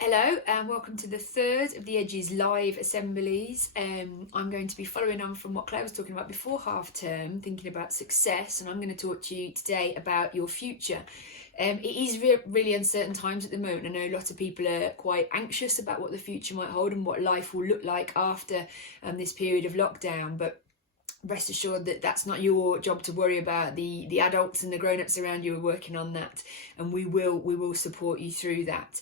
Hello and welcome to the third of the Edges live assemblies. I'm going to be following on from what Claire was talking about before half term, thinking about success, and I'm going to talk to you today about your future. It is really uncertain times at the moment. I know a lot of people are quite anxious about what the future might hold and what life will look like after this period of lockdown, but rest assured that that's not your job to worry about. The adults and the grown-ups around you are working on that, and we will support you through that.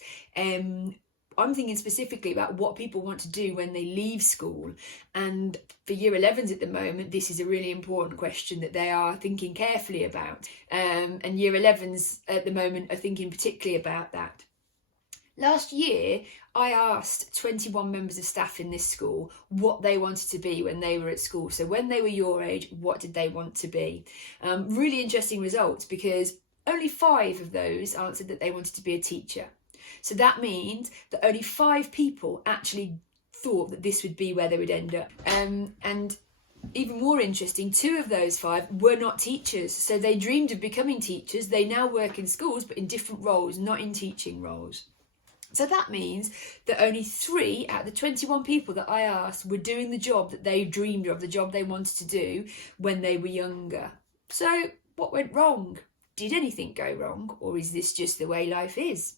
I'm thinking specifically about what people want to do when they leave school, and for year 11s at the moment this is a really important question that they are thinking carefully about, and year 11s at the moment are thinking particularly about that. Last year, I asked 21 members of staff in this school what they wanted to be when they were at school. So when they were your age, what did they want to be? Really interesting results, because only 5 of those answered that they wanted to be a teacher. So that means that only 5 people actually thought that this would be where they would end up. And even more interesting, 2 of those 5 were not teachers. So they dreamed of becoming teachers. They now work in schools, but in different roles, not in teaching roles. So that means that only 3 out of the 21 people that I asked were doing the job that they dreamed of, the job they wanted to do when they were younger. So what went wrong? Did anything go wrong? Or is this just the way life is?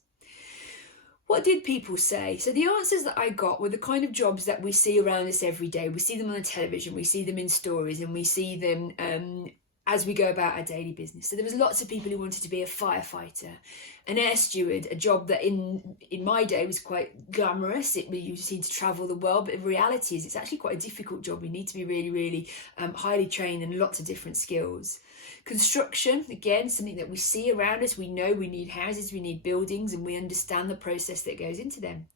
What did people say? So the answers that I got were the kind of jobs that we see around us every day. We see them on the television, we see them in stories, and we see them as we go about our daily business. So there was lots of people who wanted to be a firefighter, an air steward, a job that in my day was quite glamorous. You just need to travel the world, but the reality is it's actually quite a difficult job. You need to be really highly trained and lots of different skills. Construction, again, something that we see around us. We know we need houses, we need buildings, and we understand the process that goes into them.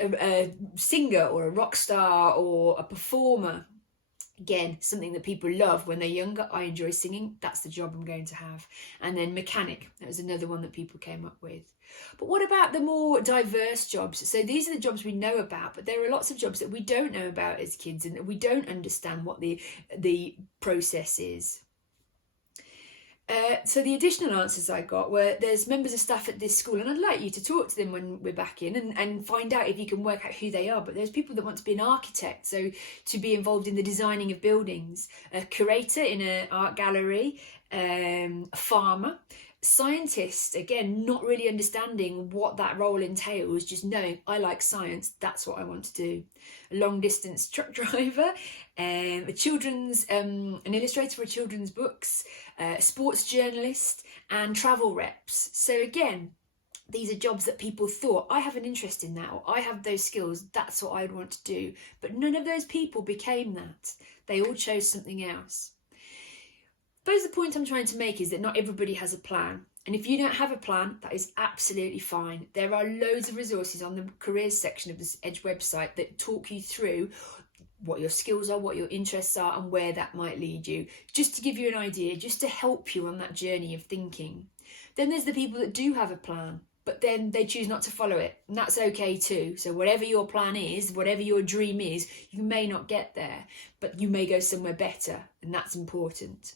A singer or a rock star or a performer, again, something that people love when they're younger. I enjoy singing, that's the job I'm going to have. And then mechanic, that was another one that people came up with. But what about the more diverse jobs? So these are the jobs we know about, but there are lots of jobs that we don't know about as kids and that we don't understand what the process is. So the additional answers I got were, there's members of staff at this school, and I'd like you to talk to them when we're back in and find out if you can work out who they are. But there's people that want to be an architect, so to be involved in the designing of buildings, a curator in an art gallery, a farmer, scientist, again, not really understanding what that role entails, just knowing I like science, that's what I want to do. A long distance truck driver, an illustrator for children's books, a sports journalist, and travel reps. So again, these are jobs that people thought, I have an interest in that, or I have those skills, that's what I'd want to do. But none of those people became that. They all chose something else. I suppose the point I'm trying to make is that not everybody has a plan. And if you don't have a plan, that is absolutely fine. There are loads of resources on the careers section of this Edge website that talk you through what your skills are, what your interests are, and where that might lead you, just to give you an idea, just to help you on that journey of thinking. Then there's the people that do have a plan, but then they choose not to follow it, and that's okay too. So whatever your plan is, whatever your dream is, you may not get there, but you may go somewhere better, and that's important.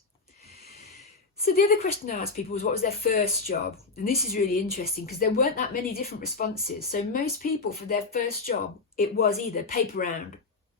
So the other question I asked people was, what was their first job? And this is really interesting because there weren't that many different responses. So most people, for their first job, it was either paper round,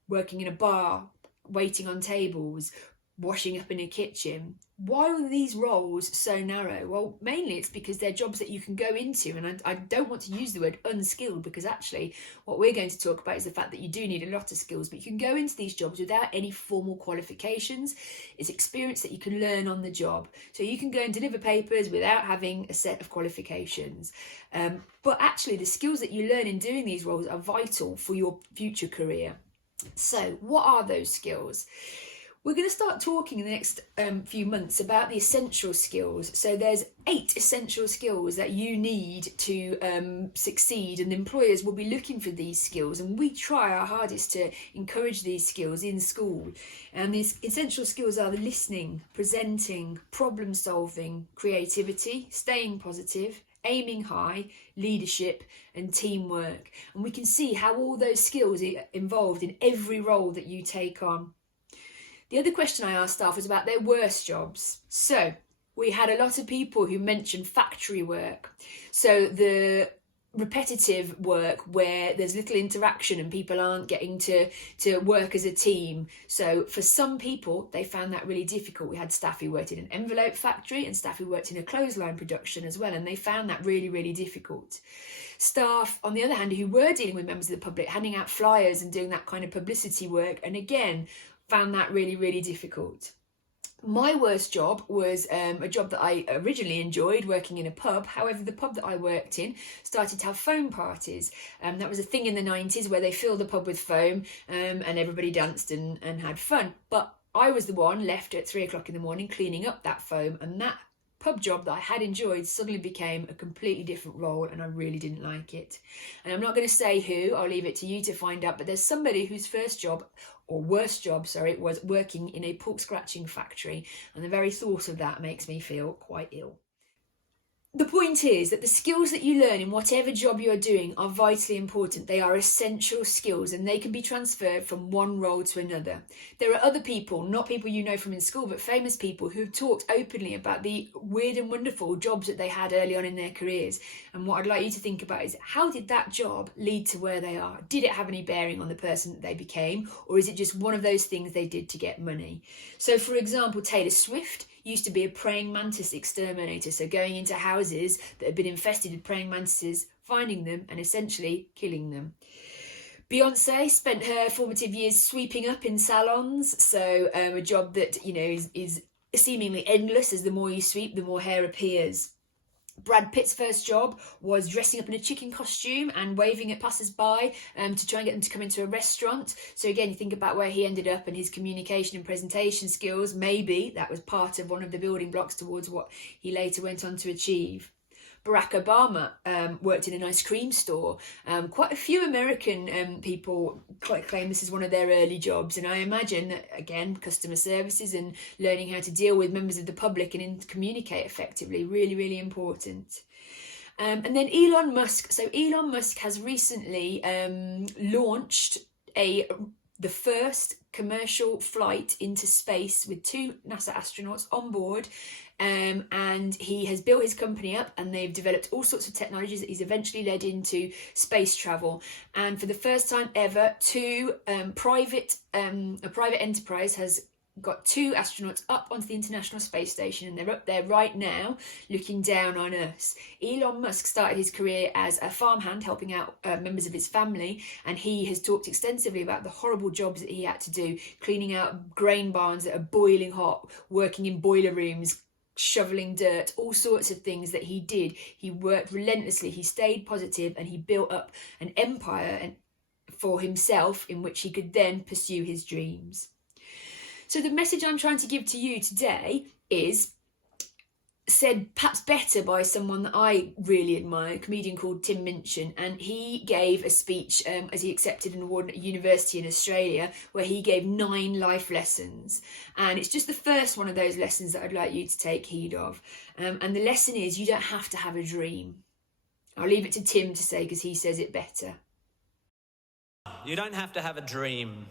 working in a bar, waiting on tables, washing up in a kitchen. Why were these roles so narrow? Well, mainly it's because they're jobs that you can go into, and I don't want to use the word unskilled, because actually what we're going to talk about is the fact that you do need a lot of skills, but you can go into these jobs without any formal qualifications. It's experience that you can learn on the job. So you can go and deliver papers without having a set of qualifications. But actually the skills that you learn in doing these roles are vital for your future career. So what are those skills? We're going to start talking in the next few months about the essential skills. So there's 8 essential skills that you need to succeed, and employers will be looking for these skills, and we try our hardest to encourage these skills in school. And these essential skills are the listening, presenting, problem solving, creativity, staying positive, aiming high, leadership, and teamwork. And we can see how all those skills are involved in every role that you take on. The other question I asked staff was about their worst jobs. So we had a lot of people who mentioned factory work. So the repetitive work where there's little interaction and people aren't getting to work as a team. So for some people, they found that really difficult. We had staff who worked in an envelope factory and staff who worked in a clothesline production as well, and they found that really, really difficult. Staff, on the other hand, who were dealing with members of the public, handing out flyers and doing that kind of publicity work, and again, found that really, really difficult. My worst job was a job that I originally enjoyed, working in a pub. However, the pub that I worked in started to have foam parties. That was a thing in the 90s where they filled the pub with foam and everybody danced and had fun. But I was the one left at 3 o'clock in the morning cleaning up that foam, and that pub job that I had enjoyed suddenly became a completely different role, and I really didn't like it. And I'm not going to say who, I'll leave it to you to find out, but there's somebody whose first job, or worst job, sorry, was working in a pork scratching factory, and the very thought of that makes me feel quite ill. The point is that the skills that you learn in whatever job you're doing are vitally important. They are essential skills, and they can be transferred from one role to another. There are other people, not people you know from in school, but famous people who have talked openly about the weird and wonderful jobs that they had early on in their careers. And what I'd like you to think about is, how did that job lead to where they are? Did it have any bearing on the person that they became, or is it just one of those things they did to get money? So, for example, Taylor Swift used to be a praying mantis exterminator, so going into houses that had been infested with praying mantises, finding them and essentially killing them. Beyonce spent her formative years sweeping up in salons, so a job that, you know, is seemingly endless, as the more you sweep, the more hair appears. Brad Pitt's first job was dressing up in a chicken costume and waving at passers-by to try and get them to come into a restaurant. So again, you think about where he ended up and his communication and presentation skills. Maybe that was part of one of the building blocks towards what he later went on to achieve. Barack Obama worked in an ice cream store. Quite a few American people claim this is one of their early jobs, and I imagine that, again, customer services and learning how to deal with members of the public and communicate effectively, really, really important. And then Elon Musk. So Elon Musk has recently launched the first commercial flight into space with 2 NASA astronauts on board. And he has built his company up, and they've developed all sorts of technologies that he's eventually led into space travel. And for the first time ever, a private enterprise has got 2 astronauts up onto the International Space Station, and they're up there right now looking down on us. Elon Musk started his career as a farmhand helping out members of his family, and he has talked extensively about the horrible jobs that he had to do, cleaning out grain barns that are boiling hot, working in boiler rooms, shoveling dirt, all sorts of things that he did. He worked relentlessly, he stayed positive, and he built up an empire for himself in which he could then pursue his dreams. So the message I'm trying to give to you today is said perhaps better by someone that I really admire, a comedian called Tim Minchin, and he gave a speech as he accepted an award at a university in Australia where he gave 9 life lessons, and it's just the first one of those lessons that I'd like you to take heed of, and the lesson is, you don't have to have a dream. I'll leave it to Tim to say, because he says it better. You don't have to have a dream.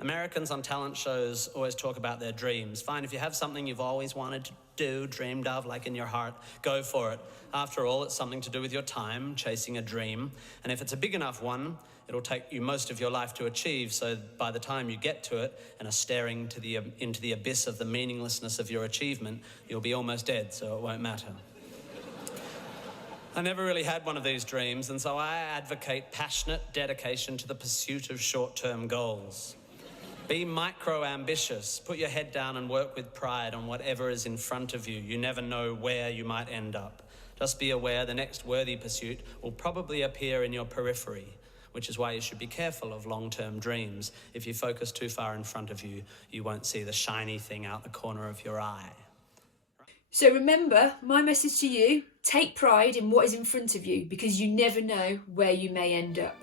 Americans on talent shows always talk about their dreams. Fine, if you have something you've always wanted to do, dreamed of, like in your heart, go for it. After all, it's something to do with your time, chasing a dream. And if it's a big enough one, it'll take you most of your life to achieve, so by the time you get to it and are staring into the abyss of the meaninglessness of your achievement, you'll be almost dead, so it won't matter. I never really had one of these dreams, and so I advocate passionate dedication to the pursuit of short-term goals. Be micro-ambitious. Put your head down and work with pride on whatever is in front of you. You never know where you might end up. Just be aware the next worthy pursuit will probably appear in your periphery, which is why you should be careful of long-term dreams. If you focus too far in front of you, you won't see the shiny thing out the corner of your eye. So remember, my message to you, take pride in what is in front of you, because you never know where you may end up.